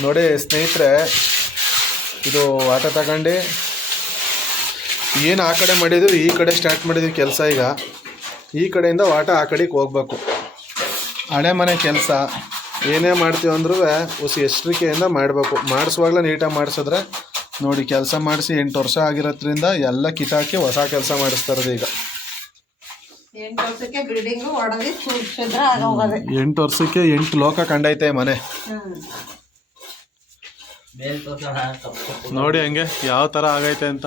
ನೋಡಿ ಸ್ನೇಹಿತರೆ, ಇದು ವಾಟ ತಗೊಂಡು ಏನು ಆ ಕಡೆ ಮಾಡಿದ್ವಿ ಈ ಕಡೆ ಸ್ಟಾರ್ಟ್ ಮಾಡಿದ್ವಿ ಕೆಲಸ. ಈಗ ಈ ಕಡೆಯಿಂದ ವಾಟ ಆ ಕಡೆಗೆ ಹೋಗ್ಬೇಕು. ಹಳೆ ಮನೆ ಕೆಲಸ ಏನೇ ಮಾಡ್ತೀವಿ ಅಂದ್ರೂ ಹೊಸ ಎಚ್ಚರಿಕೆಯಿಂದ ಮಾಡಬೇಕು. ಮಾಡಿಸುವಾಗಲೇ ನೀಟಾಗಿ ಮಾಡಿಸಿದ್ರೆ ನೋಡಿ, ಕೆಲಸ ಮಾಡಿಸಿ 8 ವರ್ಷ ಆಗಿರೋದ್ರಿಂದ ಎಲ್ಲ ಕಿತ್ತಾಕಿ ಹೊಸ ಕೆಲಸ ಮಾಡಿಸ್ತಾರದು. ಈಗ 8 ವರ್ಷಕ್ಕೆ ಬಿಲ್ಡಿಂಗು ಹೊಡೆದು 8 ವರ್ಷಕ್ಕೆ 8 ಲೋಕ ಕಂಡೈತೆ ಮನೆ. ನೋಡಿ ಹಂಗೆ ಯಾವ ಥರ ಆಗೈತೆ ಅಂತ.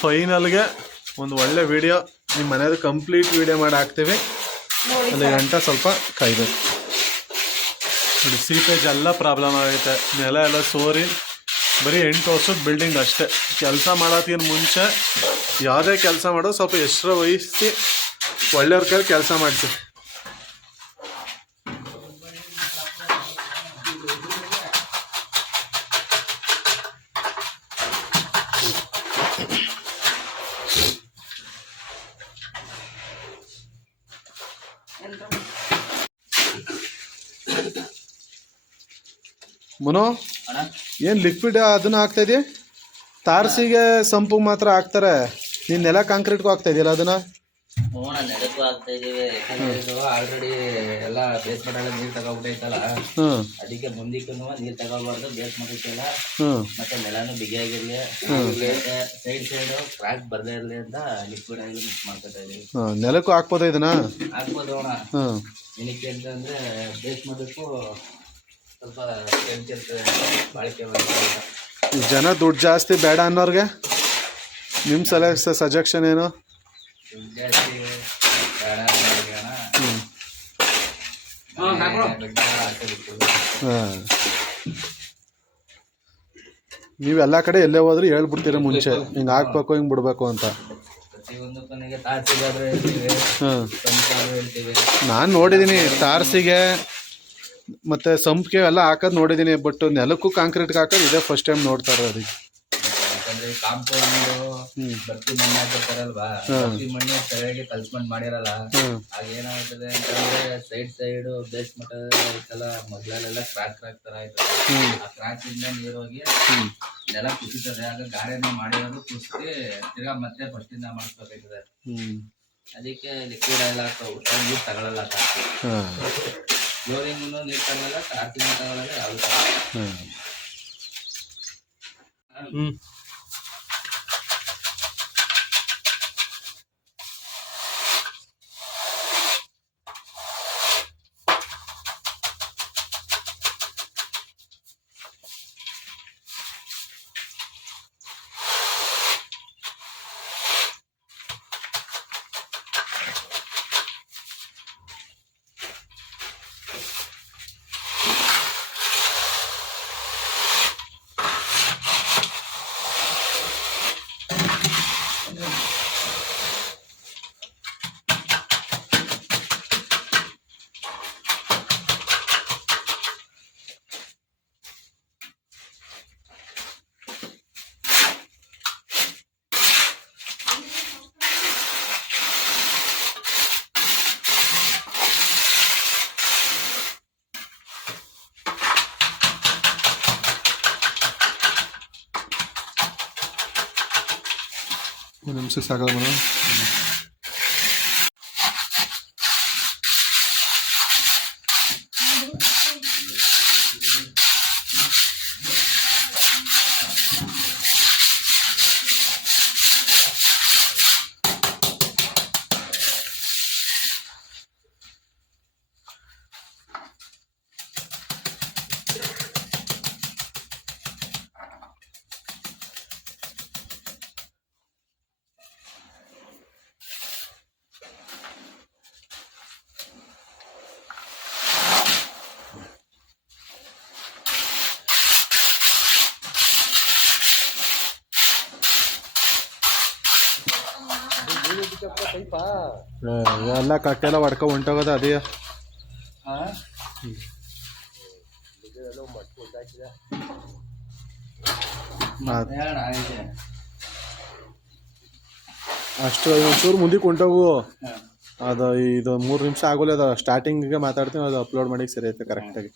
ಫೈನಲ್ಗೆ ಒಂದು ಒಳ್ಳೆ ವಿಡಿಯೋ ನಿಮ್ಮ ಮನೆಯದು ಕಂಪ್ಲೀಟ್ ವಿಡಿಯೋ ಮಾಡಿ ಹಾಕ್ತೀವಿ. ಅಲ್ಲಿ ಗಂಟೆ ಸ್ವಲ್ಪ ಕಾಯ್ಬೇಕು. ನೋಡಿ ಸೀಪೇಜ್ ಎಲ್ಲ ಪ್ರಾಬ್ಲಮ್ ಆಗೈತೆ, ನೆಲ ಎಲ್ಲ ಸೋರಿ. ಬರೀ 8 ವರ್ಷದ ಬಿಲ್ಡಿಂಗ್ ಅಷ್ಟೇ. ಕೆಲಸ ಮಾಡೋದಕ್ಕಿಂತ ಮುಂಚೆ ಯಾವುದೇ ಕೆಲಸ ಮಾಡೋದು ಸ್ವಲ್ಪ ಎಷ್ಟರ ವಹಿಸಿ ಒಳ್ಳೆಯವ್ರ ಕೈಲಿ ಕೆಲಸ ಮಾಡ್ತೀವಿ. ಮನೋ, ಏನು ಲಿಕ್ವಿಡ್ ಅದನ್ನ ಹಾಕ್ತಾ ಇದೆಯಾ? ತಾರಸಿಗೆ ಸಂಪು ಮಾತ್ರ ಹಾಕ್ತಾರೆ, ನೀನು ನೆಲ ಕಾಂಕ್ರೀಟ್ಗೂ ಹಾಕ್ತಾ ಇದೆಯಲ್ಲ ಅದನ್ನ? ನೆಲಕ್ಕೂ ಹಾಕ್ತಾ ಇದೀವಿ. ಆಲ್ರೆಡಿ ಎಲ್ಲ ಬೇಸ್ಮೆಂಟ್ ಎಲ್ಲ ನೀರ್ ತಗೋಬಿಟ್ಟೈತಲ್ಲ, ಅದಕ್ಕೆ ಮುಂದಕ್ಕೂ ನೀರ್ ತಗೋಬಾರ್ದು. ಬೇಸ್ಮೆಂಟ್ ಎಲ್ಲ ಮತ್ತೆ ನೆಲನು ಬಿಗಿಯಾಗಿರ್ಲಿ, ಸೈಡ್ ಕ್ರಾಕ್ ಬರ್ದೇ ಇರ್ಲಿ ಅಂತ ಲಿಕ್ವಿಡ್ ಆಗಿ ಮಿಕ್ಸ್ ಮಾಡ್ಕೊತಾ ಇದೀವಿ. ನೆಲಕ್ಕೂ ಹಾಕ್ಬೋದ ಇದನ್ನ? ಹಾಕ್ಬೋದು ಅಣ್ಣ. ಏನಕ್ಕೆ ಅಂತಂದ್ರೆ ಬೇಸ್ಮೆಂಟಕ್ಕೂ ಸ್ವಲ್ಪ ಕೆಂಚಿರ್ತದೆ, ಬಾಳಿಕೆ ಬರ್ತದೆ. ಜನ ದುಡ್ಡು ಜಾಸ್ತಿ ಬೇಡ ಅನ್ನೋರ್ಗೆ ನಿಮ್ಮ ಸಜೆಷನ್ ಏನು? ಜಾಸ್ತಿ ಬೇಡ ಅನ್ನೋರ್ಗೆ ನೀವೆಲ್ಲ ಕಡೆ ಎಲ್ಲೇ ಹೋದ್ರೂ ಹೇಳ್ಬಿಡ್ತೀರ ಮುಂಚೆ, ಹಿಂಗೆ ಹಾಕ್ಬೇಕು ಹಿಂಗೆ ಬಿಡ್ಬೇಕು ಅಂತ. ಪ್ರತಿಯೊಂದು ಕೊನೆಗೆ ತಾರ್ಸಿಗಾದ್ರೂ ಹೇಳ್ತೀವಿ, ಸಂಪಾದ್ರೂ ಹೇಳ್ತೀವಿ. ನಾನು ನೋಡಿದ್ದೀನಿ ತಾರ್ಸಿಗೆ ಮತ್ತೆ ಸಂಪಿಗೆ ಎಲ್ಲ ಹಾಕೋದು ನೋಡಿದ್ದೀನಿ, ಬಟ್ ನೆಲಕ್ಕೂ ಕಾಂಕ್ರೀಟ್ಗೆ ಹಾಕೋದು ಇದೇ ಫಸ್ಟ್ ಟೈಮ್ ನೋಡ್ತಾ ಇರೋದು. ಯಾಕಂದ್ರೆ ಕಾಂಪೌಂಡ್ ಬರ್ತಿ ಮಣ್ಣು ಹಾಕಿರ್ತಾರಲ್ವಾ, ಬರ್ತಿ ಮಣ್ಣು ಸರಿಯಾಗಿ ಕಲ್ಸ್ಕೊಂಡ್ ಮಾಡಿರಲ್ಲ. ಆಗ ಏನಾಗ್ತದೆ ಅಂತಂದ್ರೆ ಸೈಡ್ ಬೇಸ್ಮೆಂಟ್ ಎಲ್ಲ ಮೊದ್ಲೆಲ್ಲ ಕ್ರಾಕ್ ತರ ಆಯ್ತದೆ. ಆ ಕ್ರಾಕ್ ಇಂದ ನೀರು ಹೋಗಿ ನೆಲ ಕುಸಿತದೆ. ಆಗ ಗಾರೆನ ಮಾಡಿರೋದು ಕುಸಿಸಿ ತಿರ್ಗಾ ಮತ್ತೆ ಫಸ್ಟ್ ಇಂದ ಮಾಡಿಸ್ಬೇಕಾಗ್ತದೆ. ಅದಕ್ಕೆ ಲಿಕ್ವಿಡ್ ಎಲ್ಲ ಹಾಕೋ ನೀರು ತಗೊಳಲ್ಲ. ಫ್ಲೋರಿಂಗ್ ನೀರು ತಗೊಳಲ್ಲ, ಟಾರ್ಚಿನ ತಗೊಳಲ್ಲ, ಯಾವ್ದು ಒಂದು ನಿಮಿಷಕ್ಕೆ ಸಾಕಲ್ಲ ಮೇಡಮ್. ಎಲ್ಲ ಕಟ್ಟೆಲ್ಲ ಹೊಡ್ಕೊ ಹೊಂಟೋಗೋದ ಅದೇ. ಅಷ್ಟು ಒಂಚೂರು ಮುಂದಕ್ಕೆ ಹೊಂಟೋಗು. ಅದು ಇದು 3 ನಿಮಿಷ ಆಗೋಲ್ಲ. ಅದು ಸ್ಟಾರ್ಟಿಂಗಿಗೆ ಮಾತಾಡ್ತೀನಿ, ಅದು ಅಪ್ಲೋಡ್ ಮಾಡಿ ಸರಿ ಐತೆ ಕರೆಕ್ಟಾಗಿ.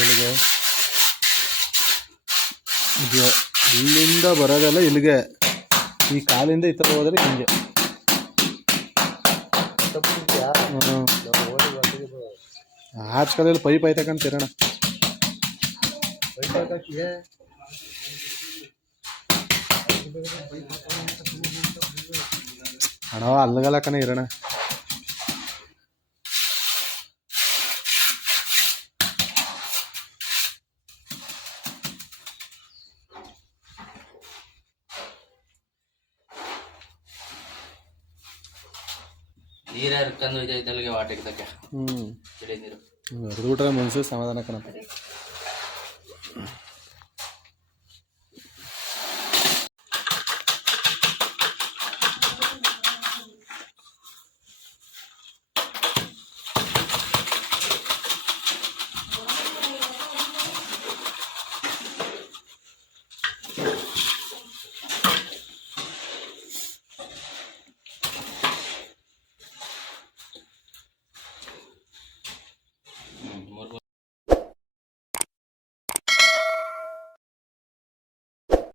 ಎಲ್ಲಿಗೆ ಇದು ಇಲ್ಲಿಂದ ಬರೋದೆಲ್ಲ ಇಲ್ಲಿಗೆ, ಈ ಕಾಲಿಂದ ಈ ಥರ ಹೋದ್ರೆ ಹಿಂಗೆ. ಆಚ್ ಕಡೆಯಲ್ಲಿ ಪೈಪ್ ಆಯ್ತಕ್ಕಂತೀರಣ. ಅಣ್ಣ ಅಲ್ಲಗಲ್ಲ ಕಣ ಇರೋಣ. ನೀರು ಹರ್ಕೊಂಡು ಹೋಯ್ತೈತೆ ಅಲ್ಲಿಗೆ ವಾಟಕ್ಕೆ ತಕ್ಕೆ ಹ್ಞೂ ಚಳಿ ನೀರು ಹೊಡೆದ್ಬಿಟ್ರೆ ಮನ್ಸು ಸಮಾಧಾನ ಕಣಪ್ಪ.